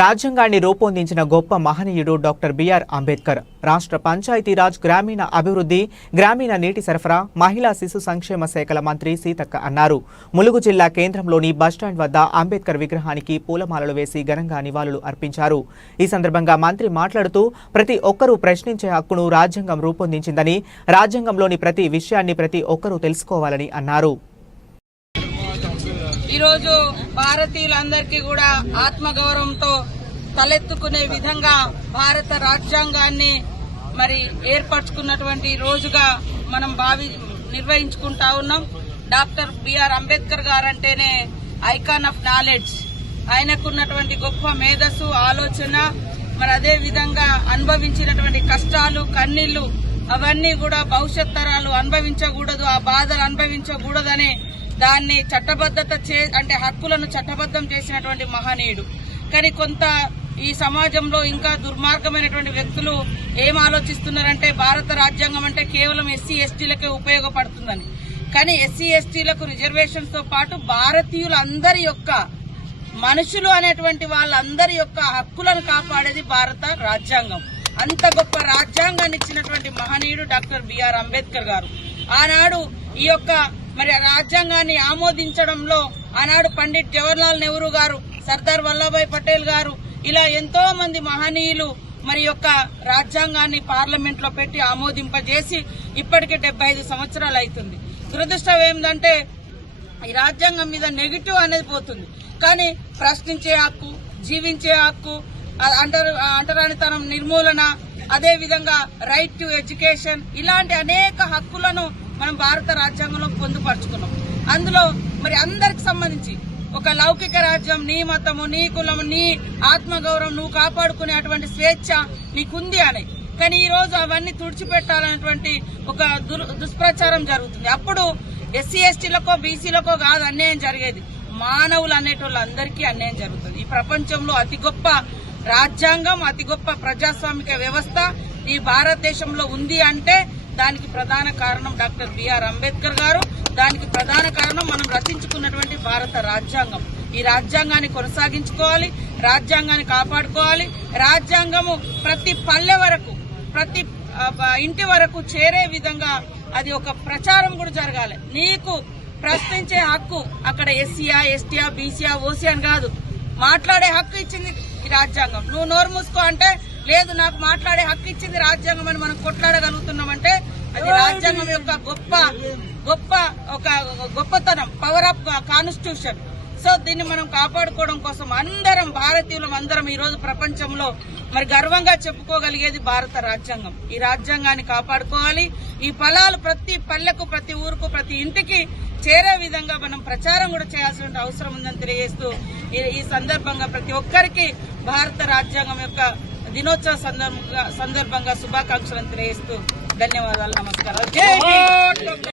రాజ్యాంగాన్ని రూపొందించిన గొప్ప మహనీయుడు డాక్టర్ బిఆర్ అంబేద్కర్. రాష్ట్ర పంచాయతీరాజ్ గ్రామీణ అభివృద్ధి గ్రామీణ నీటి సరఫరా మహిళా శిశు సంక్షేమ శాఖల మంత్రి సీతక్క అన్నారు. ములుగు జిల్లా కేంద్రంలోని బస్టాండ్ వద్ద అంబేద్కర్ విగ్రహానికి పూలమాలలు వేసి ఘనంగా నివాళులు అర్పించారు. ఈ సందర్భంగా మంత్రి మాట్లాడుతూ ప్రతి ఒక్కరూ ప్రశ్నించే హక్కును రాజ్యాంగం రూపొందించిందని రాజ్యాంగంలోని ప్రతి విషయాన్ని ప్రతి ఒక్కరూ తెలుసుకోవాలని అన్నారు. ఈరోజు భారతీయులందరికీ కూడా ఆత్మగౌరవంతో తలెత్తుకునే విధంగా భారత రాజ్యాంగాన్ని మరి ఏర్పరచుకున్నటువంటి రోజుగా మనం భావి నిర్వహించుకుంటా ఉన్నాం. డాక్టర్ బిఆర్ అంబేద్కర్ గారు అంటేనే ఐకాన్ ఆఫ్ నాలెడ్జ్. ఆయనకున్నటువంటి గొప్ప మేధస్సు ఆలోచన మరి అదే విధంగా అనుభవించినటువంటి కష్టాలు కన్నీళ్ళు అవన్నీ కూడా భవిష్యత్ తరాలు అనుభవించకూడదు ఆ బాధలు అనుభవించకూడదనే దాన్ని చట్టబద్ధత చే అంటే హక్కులను చట్టబద్ధం చేసినటువంటి మహనీయుడు. కానీ కొంత ఈ సమాజంలో ఇంకా దుర్మార్గమైనటువంటి వ్యక్తులు ఏం ఆలోచిస్తున్నారంటే భారత రాజ్యాంగం అంటే కేవలం ఎస్సీ ఎస్టీలకే ఉపయోగపడుతుందని. కానీ ఎస్సీ ఎస్టీలకు రిజర్వేషన్స్తో పాటు భారతీయులందరి యొక్క మనుషులు అనేటువంటి వాళ్ళందరి యొక్క హక్కులను కాపాడేది భారత రాజ్యాంగం. అంత గొప్ప రాజ్యాంగాన్ని ఇచ్చినటువంటి మహనీయుడు డాక్టర్ బిఆర్ అంబేద్కర్ గారు. ఆనాడు ఈ యొక్క మరి ఆ రాజ్యాంగాన్ని ఆమోదించడంలో ఆనాడు పండిట్ జవహర్లాల్ నెహ్రూ గారు సర్దార్ వల్లభాయ్ పటేల్ గారు ఇలా ఎంతో మంది మహనీయులు మరి యొక్క రాజ్యాంగాన్ని పార్లమెంట్లో పెట్టి ఆమోదింపజేసి ఇప్పటికే డెబ్బై ఐదు సంవత్సరాలు అవుతుంది దురదృష్టం ఏంటంటే ఈ రాజ్యాంగం మీద నెగిటివ్ అనేది పోతుంది. కానీ ప్రశ్నించే హక్కు జీవించే హక్కు అంటరు అంటరానితనం నిర్మూలన అదేవిధంగా రైట్ టు ఎడ్యుకేషన్ ఇలాంటి అనేక హక్కులను మనం భారత రాజ్యాంగంలో పొందుపరుచుకున్నాం. అందులో మరి అందరికి సంబంధించి ఒక లౌకిక రాజ్యం నీ మతము నీ కులము నీ ఆత్మగౌరవం నువ్వు కాపాడుకునేటువంటి స్వేచ్ఛ నీకుంది అని. కానీ ఈ రోజు అవన్నీ తుడిచిపెట్టాలనేటువంటి ఒక దుర్- దుష్ప్రచారం జరుగుతుంది. అప్పుడు ఎస్సీ ఎస్టీలకో బీసీలకో కాదు అన్యాయం జరిగేది. మానవులు అనేటోళ్ళందరికీ అన్యాయం జరుగుతుంది. ఈ ప్రపంచంలో అతి గొప్ప రాజ్యాంగం అతి గొప్ప ప్రజాస్వామిక వ్యవస్థ ఈ భారతదేశంలో ఉంది అంటే దానికి ప్రధాన కారణం డాక్టర్ బిఆర్ అంబేద్కర్ గారు. దానికి ప్రధాన కారణం మనం రచించుకున్నటువంటి భారత రాజ్యాంగం. ఈ రాజ్యాంగాన్ని కొనసాగించుకోవాలి రాజ్యాంగాన్ని కాపాడుకోవాలి. రాజ్యాంగము ప్రతి పల్లె వరకు ప్రతి ఇంటి వరకు చేరే విధంగా అది ఒక ప్రచారం కూడా జరగాలి. నీకు ప్రశ్నించే హక్కు అక్కడ ఎస్సీయా ఎస్టీయా బీసీయా ఓసీ అని కాదు. మాట్లాడే హక్కు ఇచ్చింది ఈ రాజ్యాంగం. నువ్వు నోరు మూసుకో అంటే లేదు నాకు మాట్లాడే హక్కు ఇచ్చింది రాజ్యాంగం అని మనం కొట్లాడగలుగుతున్నామంటే అది రాజ్యాంగం యొక్క గొప్ప గొప్ప ఒక గొప్పతనం పవర్ ఆఫ్ కాన్స్టిట్యూషన్ సో దీన్ని మనం కాపాడుకోవడం కోసం అందరం భారతీయులం అందరం ఈ రోజు ప్రపంచంలో మరి గర్వంగా చెప్పుకోగలిగేది భారత రాజ్యాంగం. ఈ రాజ్యాంగాన్ని కాపాడుకోవాలి. ఈ ఫలాలు ప్రతి పల్లెకు ప్రతి ఊరుకు ప్రతి ఇంటికి చేరే విధంగా మనం ప్రచారం కూడా చేయాల్సిన అవసరం ఉందని తెలియజేస్తూ ఈ- ఈ సందర్భంగా ప్రతి ఒక్కరికి భారత రాజ్యాంగం యొక్క దినోత్సవ సందర్భంగా శుభాకాంక్షలను తెలియజేస్తూ ధన్యవాదాలు నమస్కారం